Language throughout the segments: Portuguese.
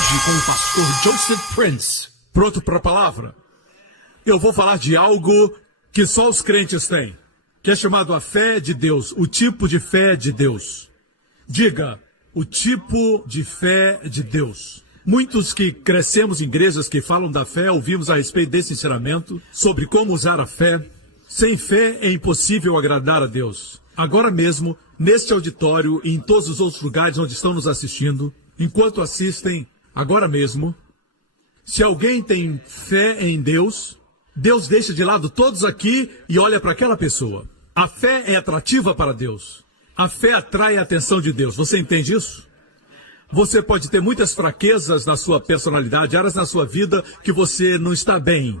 Hoje com o pastor Joseph Prince. Pronto para a palavra? Eu vou falar de algo que só os crentes têm, que é chamado a fé de Deus, o tipo de fé de Deus. Diga, o tipo de fé de Deus. Muitos que crescemos em igrejas que falam da fé, ouvimos a respeito desse ensinamento, sobre como usar a fé. Sem fé é impossível agradar a Deus. Agora mesmo, neste auditório e em todos os outros lugares onde estão nos assistindo, enquanto assistem, agora mesmo, se alguém tem fé em Deus, Deus deixa de lado todos aqui e olha para aquela pessoa. A fé é atrativa para Deus. A fé atrai a atenção de Deus. Você entende isso? Você pode ter muitas fraquezas na sua personalidade, áreas na sua vida que você não está bem.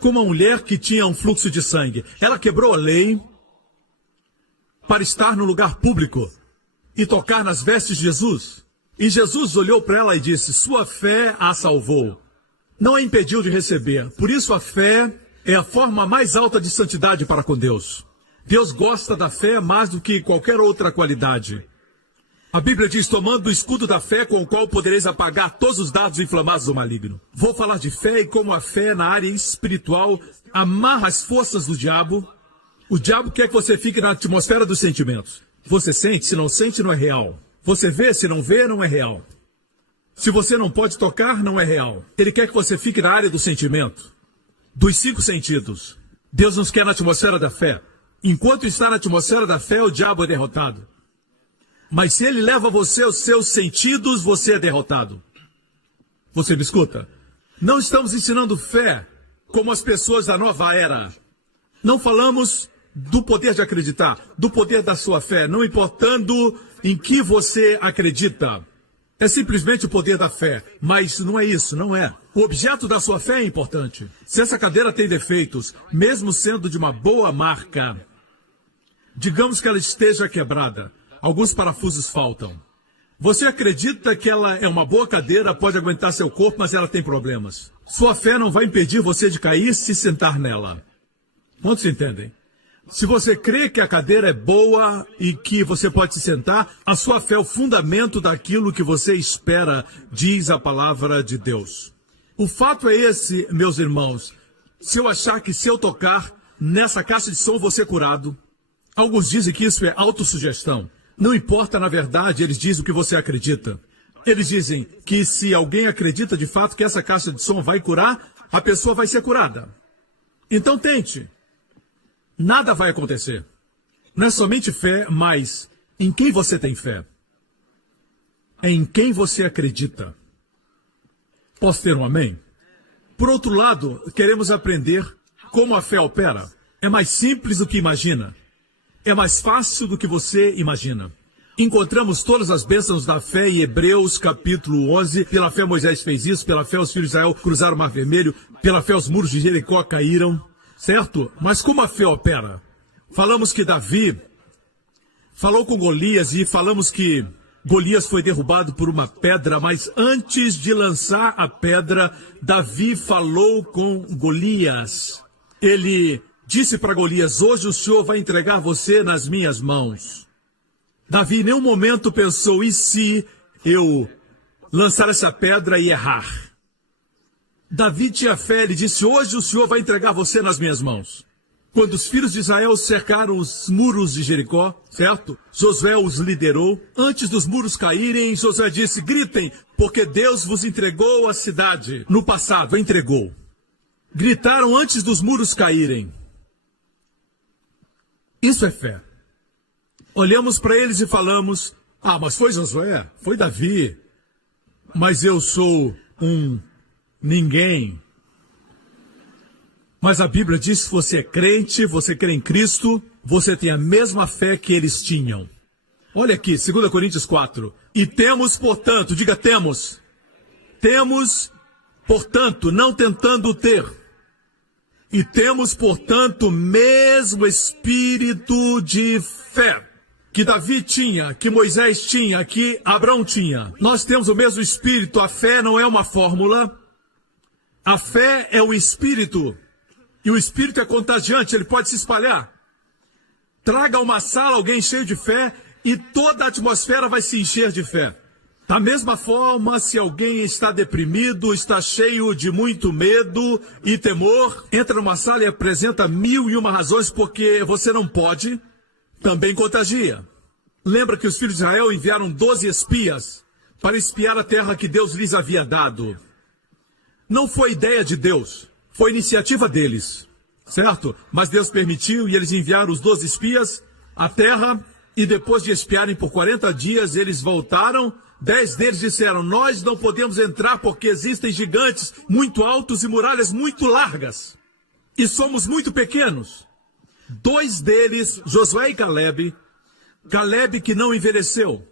Como uma mulher que tinha um fluxo de sangue. Ela quebrou a lei para estar no lugar público e tocar nas vestes de Jesus. E Jesus olhou para ela e disse, sua fé a salvou. Não a impediu de receber. Por isso a fé é a forma mais alta de santidade para com Deus. Deus gosta da fé mais do que qualquer outra qualidade. A Bíblia diz, tomando o escudo da fé com o qual podereis apagar todos os dardos inflamados do maligno. Vou falar de fé e como a fé na área espiritual amarra as forças do diabo. O diabo quer que você fique na atmosfera dos sentimentos. Você sente, se não sente, não é real. Você vê, se não vê, não é real. Se você não pode tocar, não é real. Ele quer que você fique na área do sentimento, dos 5 sentidos. Deus nos quer na atmosfera da fé. Enquanto está na atmosfera da fé, o diabo é derrotado. Mas se ele leva você aos seus sentidos, você é derrotado. Você me escuta? Não estamos ensinando fé como as pessoas da nova era. Não falamos do poder de acreditar, do poder da sua fé, não importando em que você acredita. É simplesmente o poder da fé, mas não é isso, não é. O objeto da sua fé é importante. Se essa cadeira tem defeitos, mesmo sendo de uma boa marca, digamos que ela esteja quebrada, alguns parafusos faltam. Você acredita que ela é uma boa cadeira, pode aguentar seu corpo, mas ela tem problemas. Sua fé não vai impedir você de cair se sentar nela. Quantos entendem? Se você crê que a cadeira é boa e que você pode se sentar, a sua fé é o fundamento daquilo que você espera, diz a palavra de Deus. O fato é esse, meus irmãos, se eu achar que se eu tocar nessa caixa de som vou ser curado, alguns dizem que isso é autossugestão. Não importa, na verdade, eles dizem o que você acredita. Eles dizem que se alguém acredita de fato que essa caixa de som vai curar, a pessoa vai ser curada. Então tente. Nada vai acontecer. Não é somente fé, mas em quem você tem fé? É em quem você acredita. Posso ter um amém? Por outro lado, queremos aprender como a fé opera. É mais simples do que imagina. É mais fácil do que você imagina. Encontramos todas as bênçãos da fé em Hebreus capítulo 11. Pela fé Moisés fez isso, pela fé os filhos de Israel cruzaram o Mar Vermelho, pela fé os muros de Jericó caíram. Certo? Mas como a fé opera? Falamos que Davi falou com Golias e falamos que Golias foi derrubado por uma pedra, mas antes de lançar a pedra, Davi falou com Golias. Ele disse para Golias, hoje o Senhor vai entregar você nas minhas mãos. Davi em nenhum momento pensou, e se eu lançar essa pedra e errar? Davi tinha fé, ele disse, hoje o Senhor vai entregar você nas minhas mãos. Quando os filhos de Israel cercaram os muros de Jericó, certo? Josué os liderou. Antes dos muros caírem, Josué disse, gritem, porque Deus vos entregou a cidade. No passado, entregou. Gritaram antes dos muros caírem. Isso é fé. Olhamos para eles e falamos, mas foi Josué, foi Davi, mas eu sou ninguém. Mas a Bíblia diz que você é crente, você crê em Cristo, você tem a mesma fé que eles tinham. Olha aqui, 2 Coríntios 4. E temos, portanto, diga temos. Temos, portanto, não tentando ter. E temos, portanto, o mesmo espírito de fé que Davi tinha, que Moisés tinha, que Abraão tinha. Nós temos o mesmo espírito, a fé não é uma fórmula. A fé é o espírito, e o espírito é contagiante, ele pode se espalhar. Traga a uma sala alguém cheio de fé, e toda a atmosfera vai se encher de fé. Da mesma forma, se alguém está deprimido, está cheio de muito medo e temor, entra numa sala e apresenta 1001 razões porque você não pode, também contagia. Lembra que os filhos de Israel enviaram 12 espias para espiar a terra que Deus lhes havia dado. Não foi ideia de Deus, foi iniciativa deles, certo? Mas Deus permitiu e eles enviaram os 12 espias à terra e depois de espiarem por 40 dias, eles voltaram. 10 deles disseram, nós não podemos entrar porque existem gigantes muito altos e muralhas muito largas. E somos muito pequenos. 2 deles, Josué e Caleb que não envelheceu.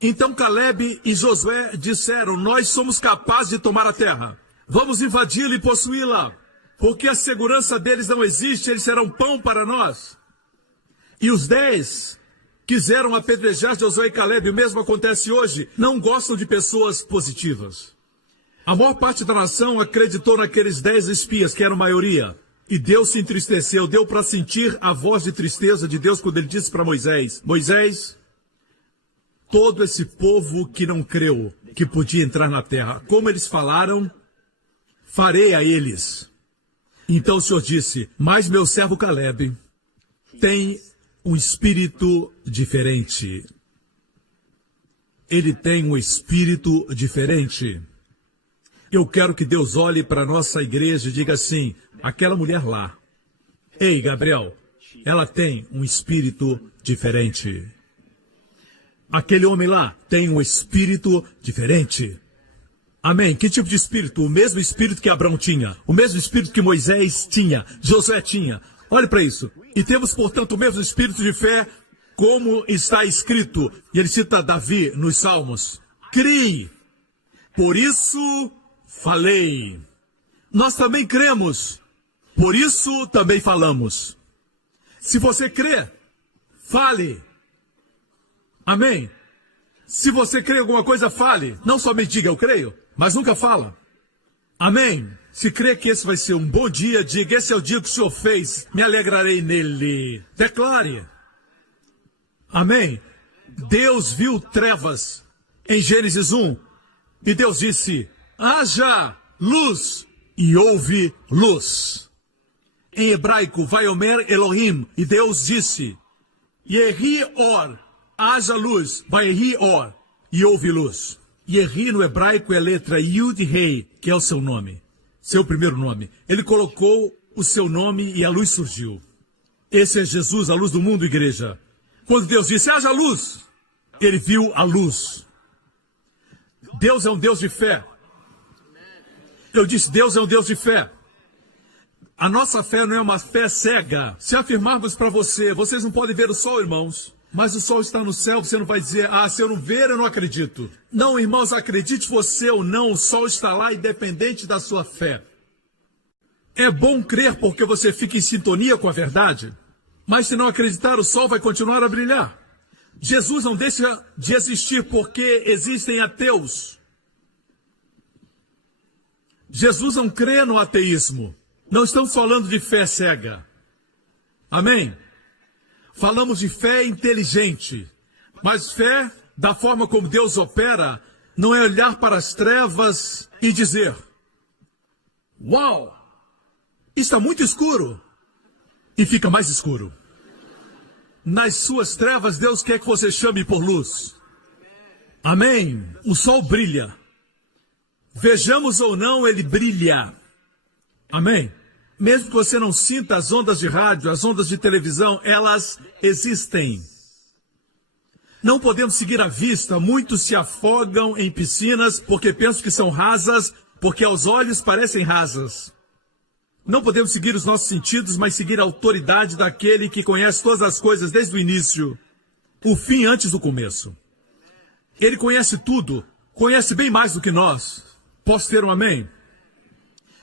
Então Caleb e Josué disseram, nós somos capazes de tomar a terra. Vamos invadi-la e possuí-la. Porque a segurança deles não existe, eles serão pão para nós. E os 10 quiseram apedrejar Josué e Caleb, o mesmo acontece hoje, não gostam de pessoas positivas. A maior parte da nação acreditou naqueles 10 espias, que eram maioria. E Deus se entristeceu, deu para sentir a voz de tristeza de Deus quando ele disse para Moisés, Moisés, todo esse povo que não creu que podia entrar na terra, como eles falaram, farei a eles. Então o Senhor disse, mas meu servo Caleb tem um espírito diferente. Ele tem um espírito diferente. Eu quero que Deus olhe para a nossa igreja e diga assim, aquela mulher lá, ei Gabriel, ela tem um espírito diferente. Aquele homem lá tem um espírito diferente. Amém? Que tipo de espírito? O mesmo espírito que Abraão tinha, o mesmo espírito que Moisés tinha, Josué tinha. Olhe para isso. E temos, portanto, o mesmo espírito de fé, como está escrito. E ele cita Davi nos Salmos. Crie. Por isso falei. Nós também cremos. Por isso também falamos. Se você crê, fale. Amém? Se você crê em alguma coisa, fale. Não somente diga eu creio, mas nunca fala. Amém? Se crê que esse vai ser um bom dia, diga, esse é o dia que o Senhor fez, me alegrarei nele. Declare. Amém? Deus viu trevas em Gênesis 1, e Deus disse, haja luz, e houve luz. Em hebraico, Vaiomer Elohim, e Deus disse, Yehi Or, haja luz, Vayehi Or, e houve luz. Yehi no hebraico é a letra Yud Rei, que é o seu nome. Seu primeiro nome. Ele colocou o seu nome e a luz surgiu. Esse é Jesus, a luz do mundo, igreja. Quando Deus disse, haja luz, ele viu a luz. Deus é um Deus de fé. Eu disse, Deus é um Deus de fé. A nossa fé não é uma fé cega. Se afirmarmos para você, vocês não podem ver o sol, irmãos, mas o sol está no céu, você não vai dizer, se eu não ver, eu não acredito. Não, irmãos, acredite você ou não, o sol está lá independente da sua fé. É bom crer porque você fica em sintonia com a verdade, mas se não acreditar, o sol vai continuar a brilhar. Jesus não deixa de existir porque existem ateus. Jesus não crê no ateísmo. Não estamos falando de fé cega. Amém? Falamos de fé inteligente, mas fé, da forma como Deus opera, não é olhar para as trevas e dizer, uau, está muito escuro, e fica mais escuro. Nas suas trevas, Deus quer que você chame por luz. Amém? O sol brilha. Vejamos ou não, ele brilha. Amém? Mesmo que você não sinta as ondas de rádio, as ondas de televisão, elas existem. Não podemos seguir à vista. Muitos se afogam em piscinas porque pensam que são rasas, porque aos olhos parecem rasas. Não podemos seguir os nossos sentidos, mas seguir a autoridade daquele que conhece todas as coisas desde o início, o fim antes do começo. Ele conhece tudo, conhece bem mais do que nós. Posso ter um amém?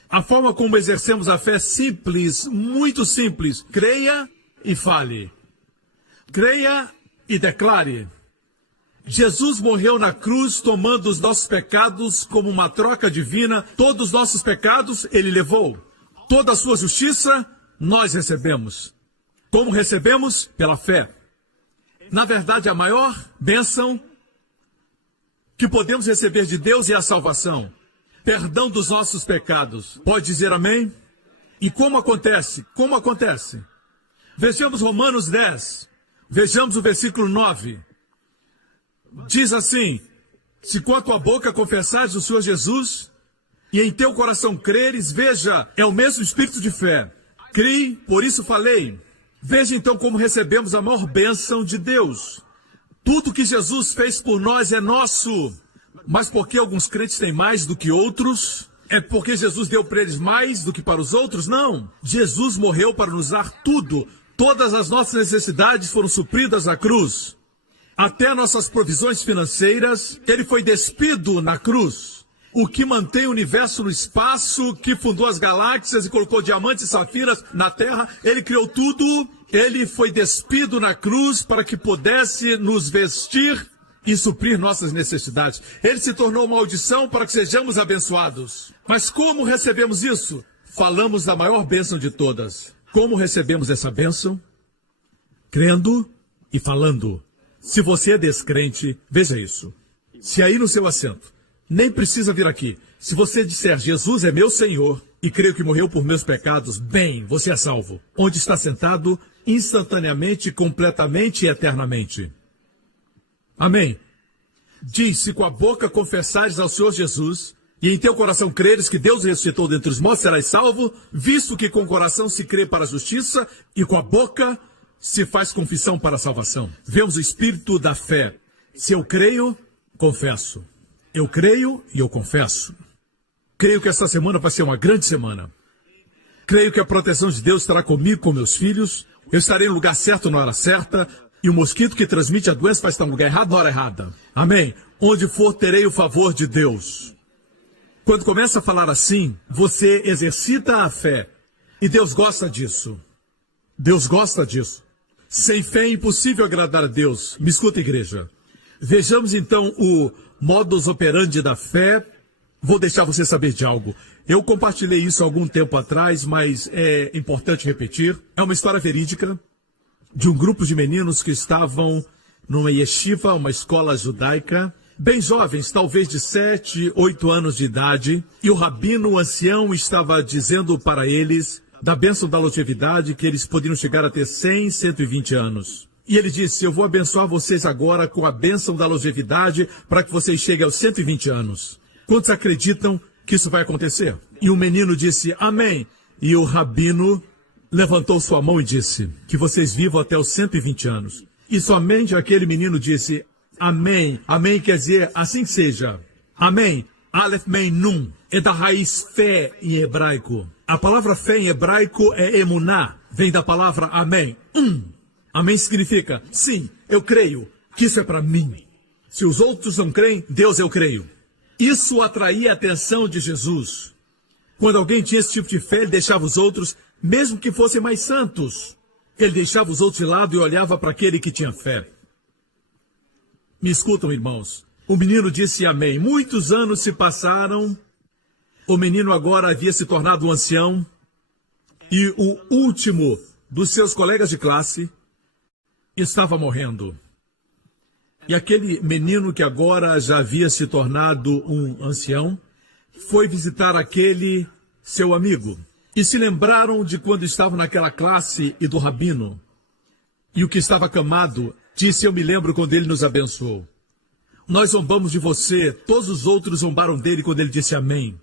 A forma como exercemos a fé é simples, muito simples. Creia e fale. Creia e declare. Jesus morreu na cruz tomando os nossos pecados como uma troca divina. Todos os nossos pecados ele levou. Toda a sua justiça nós recebemos. Como recebemos? Pela fé. Na verdade, a maior bênção que podemos receber de Deus é a salvação, perdão dos nossos pecados. Pode dizer amém? E como acontece? Como acontece? Vejamos Romanos 10, vejamos o versículo 9. Diz assim: se com a tua boca confessares o Senhor Jesus, e em teu coração creres, veja, é o mesmo espírito de fé. Criei, por isso falei. Veja então como recebemos a maior bênção de Deus. Tudo que Jesus fez por nós é nosso. Mas por que alguns crentes têm mais do que outros? É porque Jesus deu para eles mais do que para os outros? Não. Jesus morreu para nos dar tudo. Todas as nossas necessidades foram supridas na cruz. Até nossas provisões financeiras, ele foi despido na cruz. O que mantém o universo no espaço, que fundou as galáxias e colocou diamantes e safiras na terra, ele criou tudo. Ele foi despido na cruz para que pudesse nos vestir e suprir nossas necessidades. Ele se tornou maldição para que sejamos abençoados. Mas como recebemos isso? Falamos da maior bênção de todas. Como recebemos essa bênção? Crendo e falando. Se você é descrente, veja isso. Se aí no seu assento, nem precisa vir aqui. Se você disser, Jesus é meu Senhor, e creio que morreu por meus pecados, bem, você é salvo. Onde está sentado, instantaneamente, completamente e eternamente. Amém. Diz, se com a boca confessares ao Senhor Jesus, e em teu coração creres que Deus ressuscitou dentre os mortos, serás salvo, visto que com o coração se crê para a justiça, e com a boca se faz confissão para a salvação. Vemos o espírito da fé. Se eu creio, confesso. Eu creio e eu confesso. Creio que esta semana vai ser uma grande semana. Creio que a proteção de Deus estará comigo, com meus filhos. Eu estarei no lugar certo na hora certa. E o mosquito que transmite a doença vai estar no lugar errado na hora errada. Amém. Onde for, terei o favor de Deus. Quando começa a falar assim, você exercita a fé. E Deus gosta disso. Deus gosta disso. Sem fé é impossível agradar a Deus. Me escuta, igreja. Vejamos então o modus operandi da fé. Vou deixar você saber de algo. Eu compartilhei isso há algum tempo atrás, mas é importante repetir. É uma história verídica de um grupo de meninos que estavam numa yeshiva, uma escola judaica, bem jovens, talvez de 7, 8 anos de idade, e o rabino, o ancião, estava dizendo para eles da bênção da longevidade, que eles poderiam chegar a ter 100, 120 anos. E ele disse, eu vou abençoar vocês agora com a bênção da longevidade para que vocês cheguem aos 120 anos. Quantos acreditam que isso vai acontecer? E o menino disse, amém. E o rabino levantou sua mão e disse, que vocês vivam até os 120 anos. E somente aquele menino disse, amém. Amém quer dizer, assim seja. Amém. Aleph Mem Nun. É da raiz fé em hebraico. A palavra fé em hebraico é emuná. Vem da palavra amém. Amém significa, sim, eu creio que isso é para mim. Se os outros não creem, Deus eu creio. Isso atraía a atenção de Jesus. Quando alguém tinha esse tipo de fé, ele deixava os outros, mesmo que fossem mais santos. Ele deixava os outros de lado e olhava para aquele que tinha fé. Me escutam, irmãos. O menino disse amém. Muitos anos se passaram. O menino agora havia se tornado um ancião. E o último dos seus colegas de classe estava morrendo. E aquele menino que agora já havia se tornado um ancião, foi visitar aquele seu amigo. E se lembraram de quando estavam naquela classe e do rabino. E o que estava acamado disse, eu me lembro quando ele nos abençoou. Nós zombamos de você, todos os outros zombaram dele quando ele disse amém.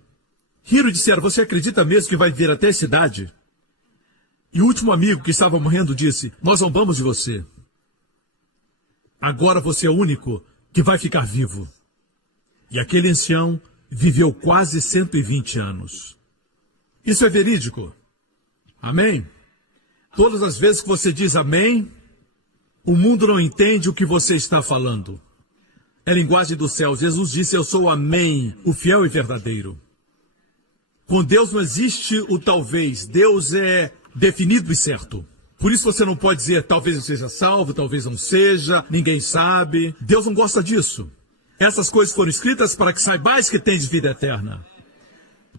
Riram e disseram, você acredita mesmo que vai vir até a cidade? E o último amigo que estava morrendo disse, nós zombamos de você. Agora você é o único que vai ficar vivo. E aquele ancião viveu quase 120 anos. Isso é verídico. Amém? Todas as vezes que você diz amém, o mundo não entende o que você está falando. É linguagem do céu. Jesus disse, eu sou o amém, o fiel e verdadeiro. Com Deus não existe o talvez. Deus é definido e certo. Por isso você não pode dizer, talvez eu seja salvo, talvez não seja, ninguém sabe. Deus não gosta disso. Essas coisas foram escritas para que saibais que tens vida eterna.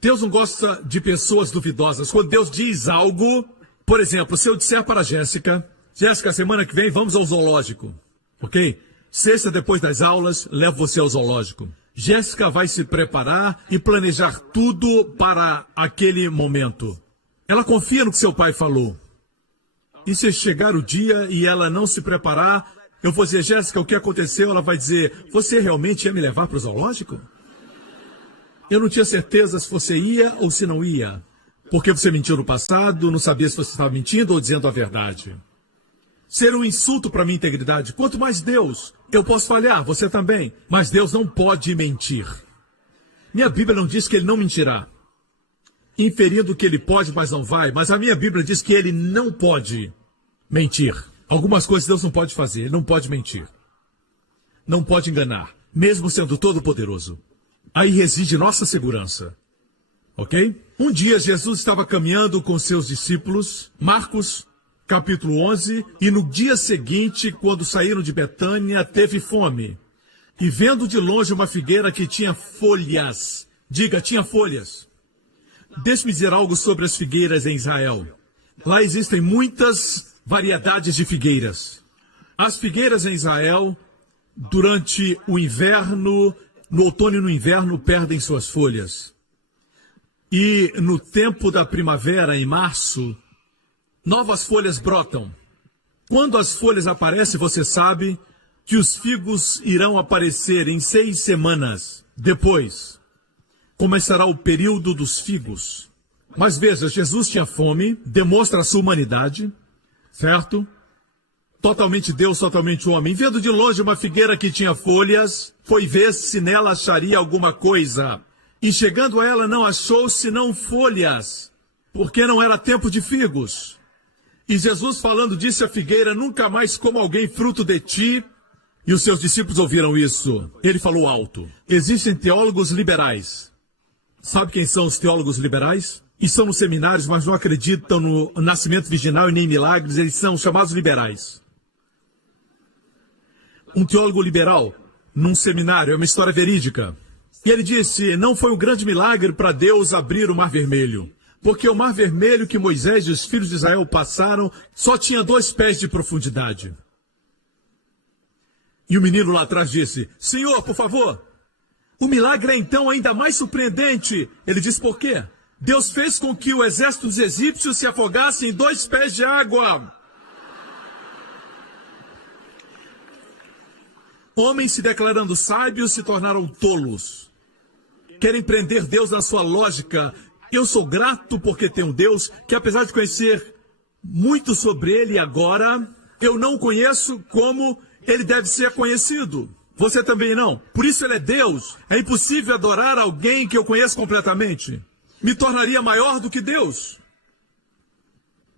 Deus não gosta de pessoas duvidosas. Quando Deus diz algo, por exemplo, se eu disser para a Jéssica, Jéssica, semana que vem vamos ao zoológico, ok? Sexta, depois das aulas, levo você ao zoológico. Jéssica vai se preparar e planejar tudo para aquele momento. Ela confia no que seu pai falou. E se chegar o dia e ela não se preparar, eu vou dizer, Jéssica, o que aconteceu? Ela vai dizer, você realmente ia me levar para o zoológico? Eu não tinha certeza se você ia ou se não ia. Porque você mentiu no passado, não sabia se você estava mentindo ou dizendo a verdade. Ser um insulto para minha integridade. Quanto mais Deus, eu posso falhar, você também. Mas Deus não pode mentir. Minha Bíblia não diz que ele não mentirá. Inferindo que ele pode, mas não vai. Mas a minha Bíblia diz que ele não pode mentir. Algumas coisas Deus não pode fazer. Ele não pode mentir. Não pode enganar. Mesmo sendo todo-poderoso. Aí reside nossa segurança. Ok? Um dia Jesus estava caminhando com seus discípulos. Marcos, capítulo 11. E no dia seguinte, quando saíram de Betânia, teve fome. E vendo de longe uma figueira que tinha folhas. Diga, tinha folhas. Deixe-me dizer algo sobre as figueiras em Israel. Lá existem muitas variedades de figueiras. As figueiras em Israel, durante o inverno, no outono e no inverno, perdem suas folhas. E no tempo da primavera, em março, novas folhas brotam. Quando as folhas aparecem, você sabe que os figos irão aparecer em 6 semanas depois. Começará o período dos figos. Mas veja, Jesus tinha fome, demonstra a sua humanidade, certo? Totalmente Deus, totalmente homem. Vendo de longe uma figueira que tinha folhas, foi ver se nela acharia alguma coisa. E chegando a ela não achou senão folhas, porque não era tempo de figos. E Jesus falando disse à figueira, nunca mais coma alguém fruto de ti. E os seus discípulos ouviram isso. Ele falou alto. Existem teólogos liberais. Sabe quem são os teólogos liberais? Estão nos seminários, mas não acreditam no nascimento virginal e nem milagres. Eles são chamados liberais. Um teólogo liberal, num seminário, é uma história verídica. E ele disse, não foi um grande milagre para Deus abrir o Mar Vermelho. Porque o Mar Vermelho que Moisés e os filhos de Israel passaram só tinha 2 pés de profundidade. E o menino lá atrás disse, Senhor, por favor. O milagre é então ainda mais surpreendente. Ele disse por quê? Deus fez com que o exército dos egípcios se afogasse em 2 pés de água. Homens se declarando sábios se tornaram tolos. Querem prender Deus na sua lógica. Eu sou grato porque tenho um Deus que, apesar de conhecer muito sobre ele agora, eu não conheço como ele deve ser conhecido. Você também não. Por isso ele é Deus. É impossível adorar alguém que eu conheço completamente. Me tornaria maior do que Deus.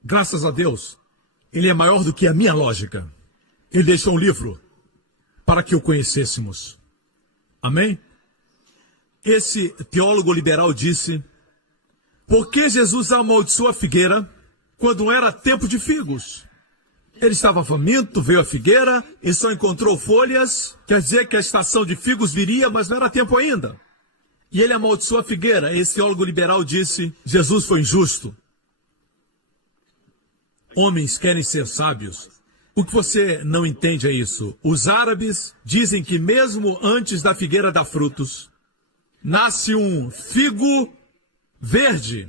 Graças a Deus, ele é maior do que a minha lógica. Ele deixou um livro para que o conhecêssemos. Amém? Esse teólogo liberal disse, por que Jesus amaldiçoou a figueira quando não era tempo de figos? Ele estava faminto, veio a figueira e só encontrou folhas. Quer dizer que a estação de figos viria, mas não era tempo ainda. E ele amaldiçoou a figueira. Esse teólogo liberal disse, Jesus foi injusto. Homens querem ser sábios. O que você não entende é isso. Os árabes dizem que mesmo antes da figueira dar frutos, nasce um figo verde.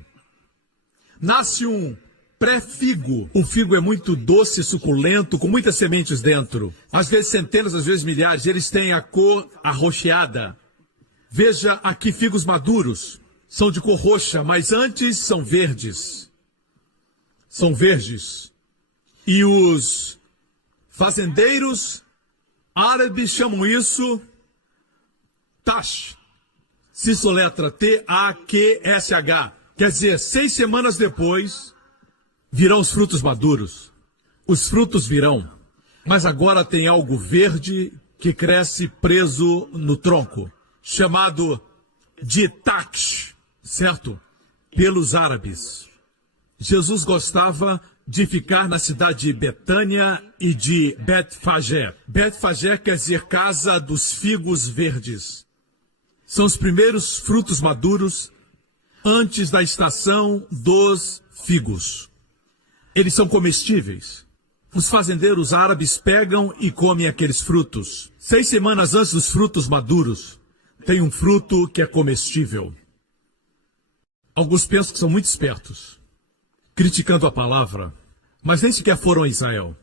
Nasce um pré-figo. O figo é muito doce, suculento, com muitas sementes dentro. Às vezes centenas, às vezes milhares. Eles têm a cor arroxeada. Veja aqui figos maduros. São de cor roxa, mas antes são verdes. São verdes. E os fazendeiros árabes chamam isso tash. Se soletra T-A-Q-S-H. Quer dizer, 6 semanas depois, virão os frutos maduros. Os frutos virão. Mas agora tem algo verde que cresce preso no tronco, chamado de taksh, certo? Pelos árabes. Jesus gostava de ficar na cidade de Betânia e de Betfagé. Betfagé quer dizer casa dos figos verdes. São os primeiros frutos maduros antes da estação dos figos. Eles são comestíveis. os fazendeiros árabes pegam e comem aqueles frutos. 6 semanas antes dos frutos maduros, tem um fruto que é comestível. Alguns pensam que são muito espertos, criticando a palavra, mas nem sequer foram a Israel.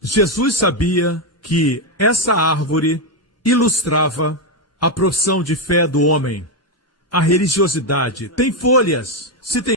Jesus sabia que essa árvore ilustrava a profissão de fé do homem, a religiosidade. Tem folhas, se tem